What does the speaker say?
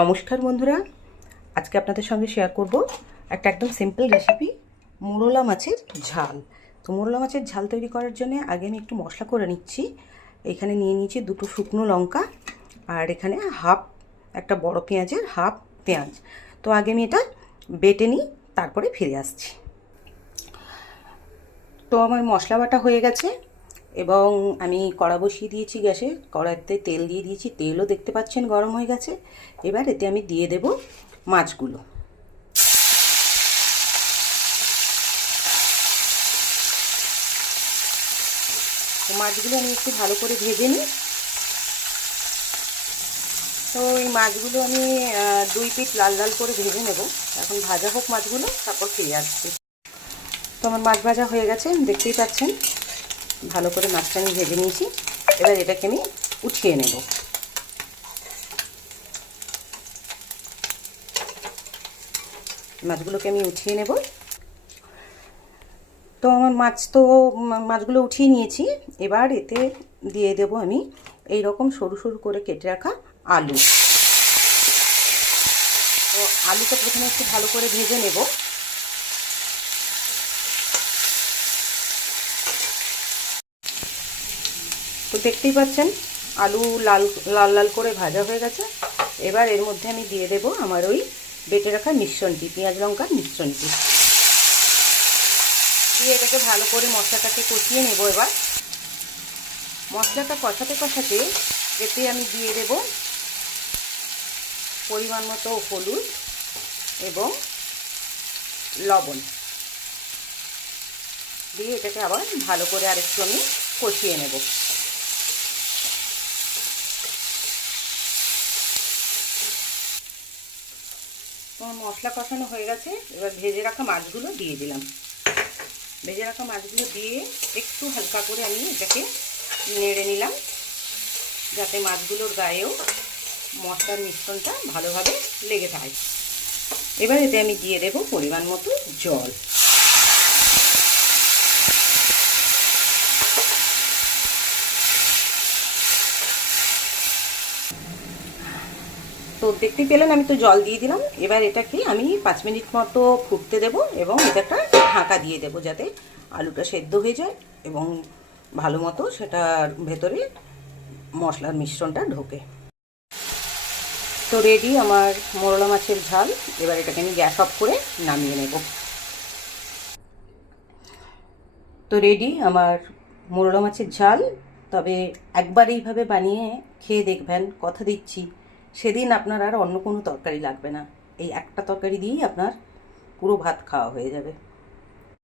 নমস্কার বন্ধুরা। আজকে আপনাদের সঙ্গে শেয়ার করব একটা একদম সিম্পল রেসিপি মোরলা মাছের ঝাল। তো মোরলা মাছের ঝাল তৈরি করার জন্য আগে আমি একটু মশলা করে নিচ্ছি। এখানে নিয়ে নিয়েছি দুটো শুকনো লঙ্কা আর এখানে হাফ একটা বড় পেঁয়াজের হাফ পেঁয়াজ। তো আগে আমি এটা বেটে নিই, তারপরে ফিরে আসছি। তো আমার মশলা বাটা হয়ে গেছে। এবং আমি কড়া বসিয়ে দিয়েছি গ্যাসে, কড়াইতে তেল দিয়ে দিয়েছি। তেলও দেখতে পাচ্ছেন গরম হয়ে গেছে। এবার এতে আমি দিয়ে দেব মাছগুলো। মাছগুলো আমি একটু ভালো করে ভেজে নিই। তো এই মাছগুলো আমি দুই পিট লাল লাল করে ভেজে নেব। এখন ভাজা হোক মাছগুলো, তারপর ফিরে আসছি। তো আমার মাছ ভাজা হয়ে গেছে, দেখতেই পাচ্ছেন। ভালো করে মাছটা আমি ভেজে নিয়েছি। এবার এটাকে আমি উঠিয়ে নেব। মাছগুলোকে আমি উঠিয়ে নেব। তো আমার মাছ তো, মাছগুলো উঠিয়ে নিয়েছি। এবার এতে দিয়ে দেব আমি এই রকম সরু সরু করে কেটে রাখা আলু। তো আলুটা প্রথমে একটু ভালো করে ভেজে নেব। তো দেখতেই পাচ্ছেন, আলু লাল লাল লাল করে ভাজা হয়ে গেছে। এবার এর মধ্যে আমি দিয়ে দেব আমার ওই বেটে রাখা মিশ্রণটি, পেঁয়াজ লঙ্কার মিশ্রণটি। দিয়ে এটাকে ভালো করে মশলাটাকে কষিয়ে নেব এবার। মশলাটা কষাতে কষাতে এতে আমি দিয়ে দেব পরিমাণ মতো হলুদ এবং লবণ। দিয়ে এটাকে আবার ভালো করে আরেকটু আমি কষিয়ে নেব। তোমার মশলা কষানো হয়ে গেছে, এবার ভেজে রাখা মাছগুলো দিয়ে দিলাম। ভেজে রাখা মাছগুলো দিয়ে একটু হালকা করে আমি এটাকে নেড়ে নিলাম, যাতে মাছগুলোর গায়েও মশলার মিশ্রণটা ভালোভাবে লেগে থাকে এবার এতে আমি দিয়ে দেবো পরিমাণ মতো জল। তো দেখতে পেলেন, আমি তো জল দিয়ে দিলাম। এবার এটাকে আমি পাঁচ মিনিট মতো ফুটতে দেব এবং এটা একটা ঢাকা দিয়ে দেব যাতে আলুটা সেদ্ধ হয়ে যায় এবং ভালো মতো সেটার ভেতরে মশলার মিশ্রণটা ঢোকে। তো রেডি আমার মোরলা মাছের ঝাল। এবার এটাকে আমি গ্যাস অফ করে নামিয়ে নেব। তো রেডি আমার মোরলা মাছের ঝাল। তবে একবার এইভাবে বানিয়ে খেয়ে দেখবেন, কথা দিচ্ছি। সেদিন আপনার আর অন্য কোনো তরকারি লাগবে না। এই একটা তরকারি দিয়েই আপনার পুরো ভাত খাওয়া হয়ে যাবে।